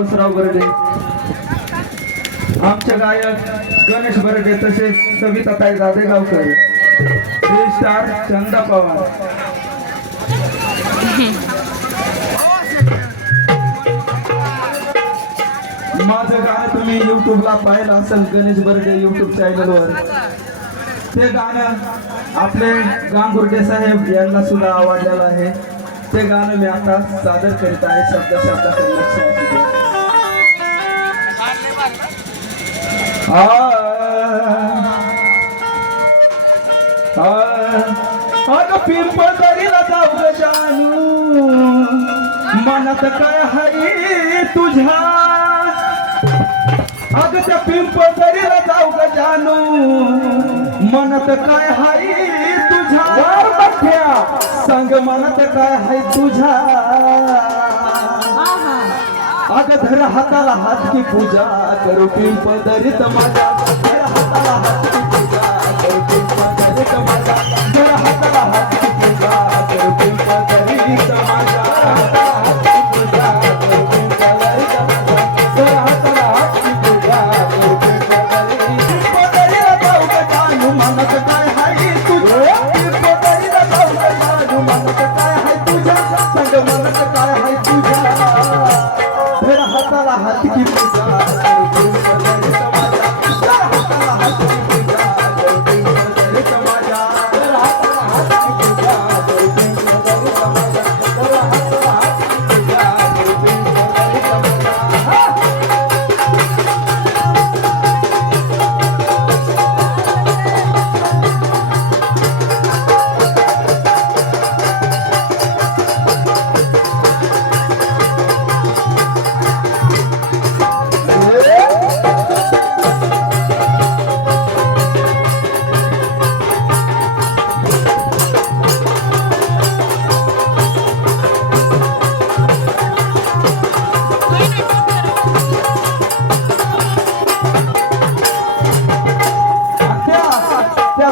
बर्डे. आमचे गायक गणेश बर्डे तसेच सविता ताई दादेगावकर स्टार चंदा पवार. माझं गाणं तुम्ही युट्यूबला पाहिलं असेल गणेश बर्डे युट्यूब चॅनलवर ते गाणं आपले गांगुर्डे साहेब यांना सुद्धा आवडलेलं आहे. ते गाणं मी आता सादर करीत आहे शब्द शब्दाकडे लक्ष अग पिंपळदरीला जाऊ ग जानू मनात काय हरी तुझ्या अग त्या पिंपळदरीला जाऊ ग जानू मनात काय हरी तुझ्या सांग मनात काय हाय तुझ्या अगं धर हाताला हात की पूजा करू पिंपदरित माझा धर हाताला हात की पूजा करू पिंपदरित माझा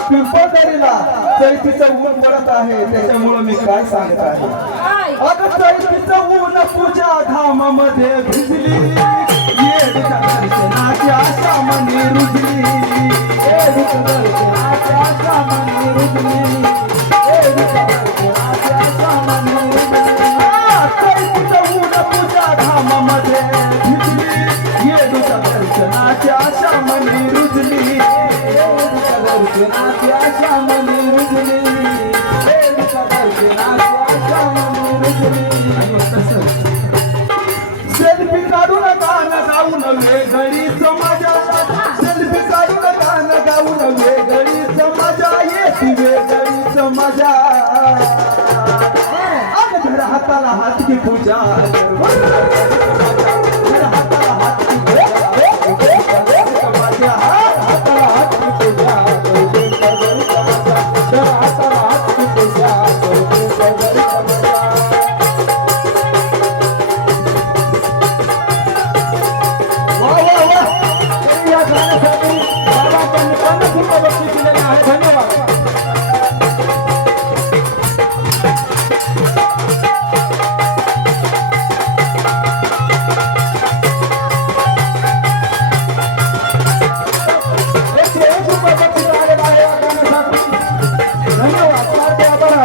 पिंपळदरीला चैतीचं ऊन पडत आहे. त्याच्यामुळं मी काय सांगत आहे? अगं चैतीचं ऊन तुझ्या घामामध्ये भिजली. दर्शनाच्या सामने रुजली. दर्शनाच्या सामने रुजली. सेल्फी काढू नका न जाऊ नव्हे घरीच मजा सेल्फी काढू नका न जाऊ नव्हे घरीच मजा येते वेगळीच मजा अग धर हाताला हात की पूजा.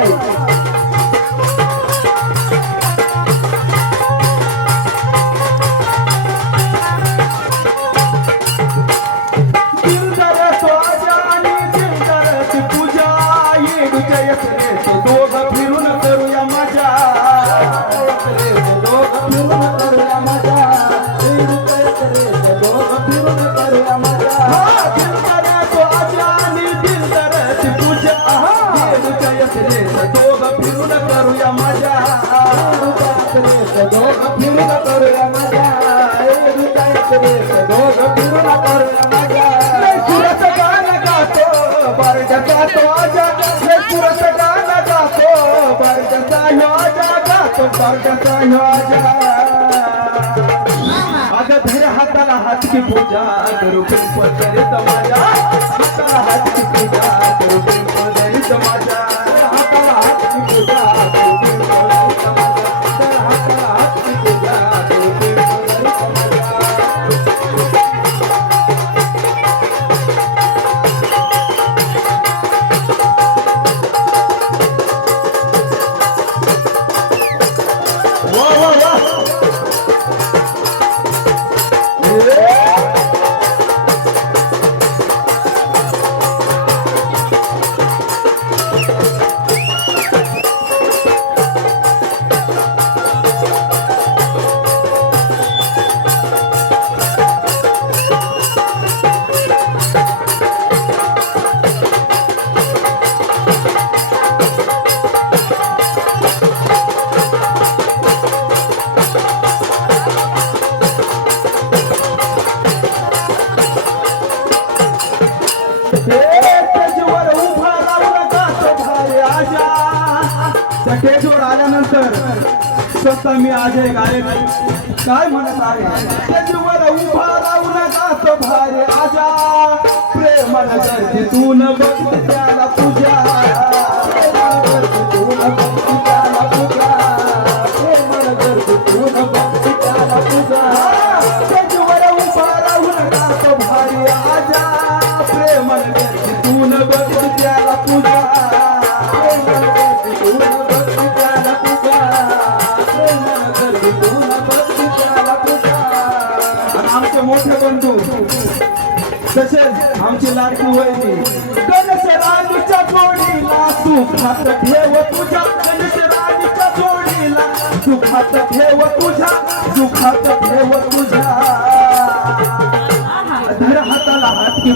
Thank you. अगं धर हाताला हात की पूजा करू पिंपदरीत माझ्या. हाताला हात की पूजा करू पिंपदरीत माझ्या. हाताला हात की पूजा whoa, whoa. स्टेजवर स्वतः मी अजय गायक काय म्हणत आहे? त्याच्यावर उभा राहून गात भारे आजा प्रेमळ गर्दीतून बघ त्याला पूजा. प्रेमळ गर्दीतून बघ आमचे मोठे बंधू. तसेच आमची लाडकी वहिनी. गणेश राणीच्या जोडीला सुखात ठेव तुझ्या. गणेश राणीच्या जोडीला सुखात ठेव तुझ्या. सुखात ठेव तुझ्या. धर हाताला हात की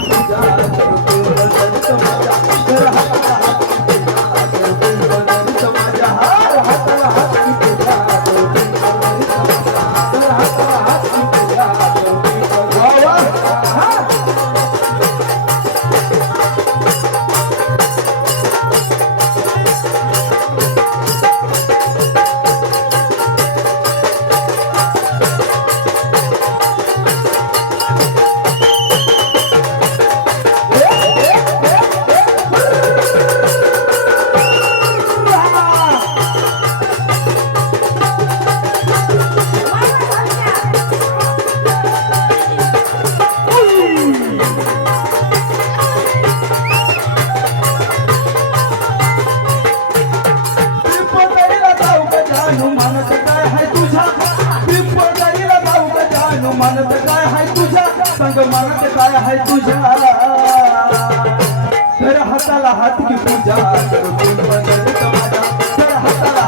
काय आहे तुझ्या? तर हाताला हात की पूजा कर माझ्या तर हाताला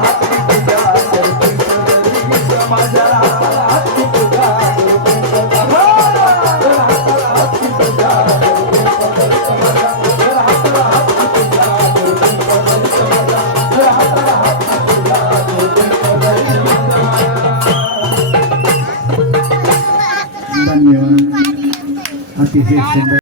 Gracias.